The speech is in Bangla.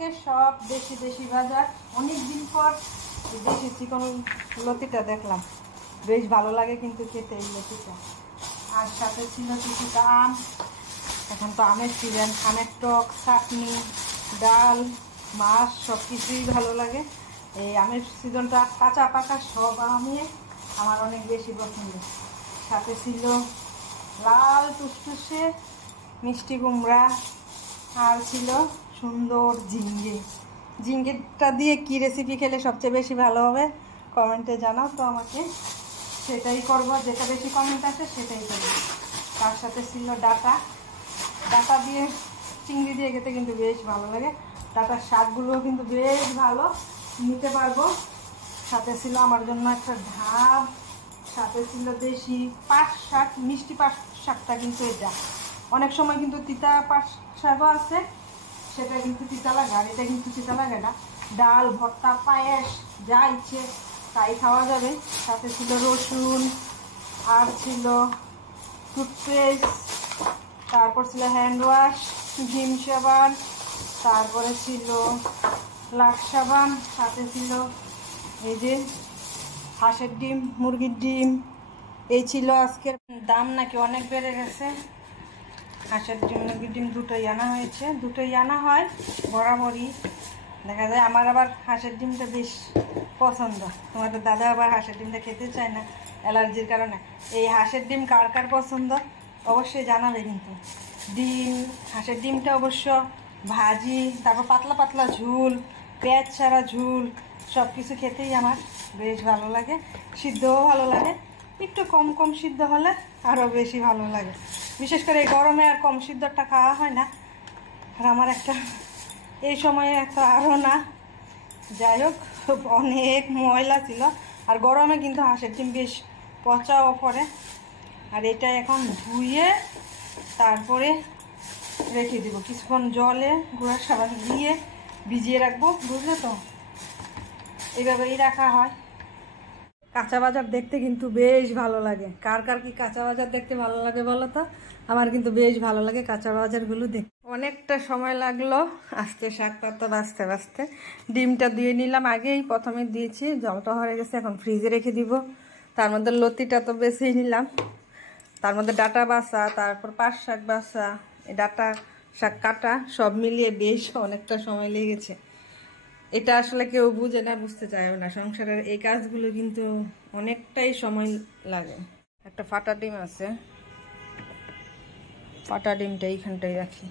আজকে সব দেশি দেশি বাজার। অনেকদিন পর দেশি চিকন লতিটা দেখলাম, বেশ ভালো লাগে কিন্তু খেতে এই লতিটা। আর সাথে ছিল কিছুটা আম, এখন তো আমের সিজন, আমের টক, চাটনি, ডাল, মাছ সব কিছুই ভালো লাগে। এই আমের সিজনটা কাঁচা পাকা সব আমই আমার অনেক বেশি পছন্দ। সাথে ছিল লাল টুসটুসে মিষ্টি কুমড়া, আর ছিল সুন্দর ঝিঙ্গে। ঝিঙ্গেটা দিয়ে কি রেসিপি খেলে সবচেয়ে বেশি ভালো হবে কমেন্টে জানাও তো আমাকে, সেটাই করব, যেটা বেশি কমেন্ট আসে সেটাই করব। তার সাথে ছিল ডাটা, ডাটা দিয়ে চিংড়ি দিয়ে খেতে কিন্তু বেশ ভালো লাগে। ডাটার শাকগুলোও কিন্তু বেশ ভালো, নিতে পারবো। সাথে ছিল আমার জন্য একটা ঢাব, সাথে ছিল দেশি পাট শাক, মিষ্টি পাট শাকটা কিন্তু এটা অনেক সময় কিন্তু তিতা পাট শাকও আছে, সেটা কিন্তু তিতা লাগে, আর এটা কিন্তু তিতা লাগে না। ডাল, ভর্তা, পায়েস যা ইচ্ছে তাই খাওয়া যাবে। সাথে ছিল রসুন, আর ছিল টুথপেস্ট, তারপর ছিল হ্যান্ড ওয়াশ, ভিম সাবান, তারপরে ছিল লাক্স সাবান, সাথে ছিল এই যে হাঁসের ডিম, মুরগির ডিম। এই ছিল আজকের। দাম নাকি অনেক বেড়ে গেছে। হাঁসের ডিম, মুরগির ডিম দুটোই আনা হয়েছে, দুটোই আনা হয় বরাবরই। দেখা যায় আমার আবার হাঁসের ডিমটা বেশ পছন্দ, তোমাদের দাদা আবার হাঁসের ডিমটা খেতে চায় না অ্যালার্জির কারণে। এই হাঁসের ডিম কার কার পছন্দ অবশ্যই জানাবে কিন্তু। ডিম, হাঁসের ডিমটা অবশ্য ভাজি, তারপর পাতলা পাতলা ঝুল, পেঁয়াজ ছাড়া ঝুল, সব কিছু খেতেই আমার বেশ ভালো লাগে। সিদ্ধও ভালো লাগে, একটু কম কম সিদ্ধ হলে আরও বেশি ভালো লাগে। বিশেষ করে এই গরমে আর কম সিদ্ধটা খাওয়া হয় না, আর আমার একটা এই সময়ে একটা আরও না। যাই হোক, অনেক ময়লা ছিল, আর গরমে কিন্তু হাঁসের ডিম বেশ পচাও পড়ে। আর এটা এখন ধুয়ে তারপরে রেখে দিব কিছুক্ষণ জলে গুঁড়া সাবান দিয়ে ভিজিয়ে রাখবো, বুঝলে তো, এইভাবেই রাখা হয়। কাঁচা বাজার দেখতে কিন্তু বেশ ভালো লাগে। কার কার কি কাঁচা বাজার দেখতে ভালো লাগে বলো তো? আমার কিন্তু বেশ ভালো লাগে কাঁচা বাজারগুলো দেখতে। অনেকটা সময় লাগলো আজকে শাক পাতা বাছতে বাছতে। ডিমটা দিয়ে নিলাম, আগেই প্রথমে দিয়েছি, জলটা হয়ে গেছে, এখন ফ্রিজে রেখে দিব। তার মধ্যে লতিটা তো বেছেই নিলাম, তার মধ্যে ডাটা বাছা, তারপর পাট শাক বাছা, ডাটা শাক কাটা, সব মিলিয়ে বেশ অনেকটা সময় লেগেছে। এটা আসলে কেউ বুঝে না, বুঝতে চায়ও না। সংসারের এই কাজগুলো কিন্তু অনেকটাই সময় লাগে। একটা ফাটা ডিম আছে, ফাটা ডিমটা এইখানটাই রাখি।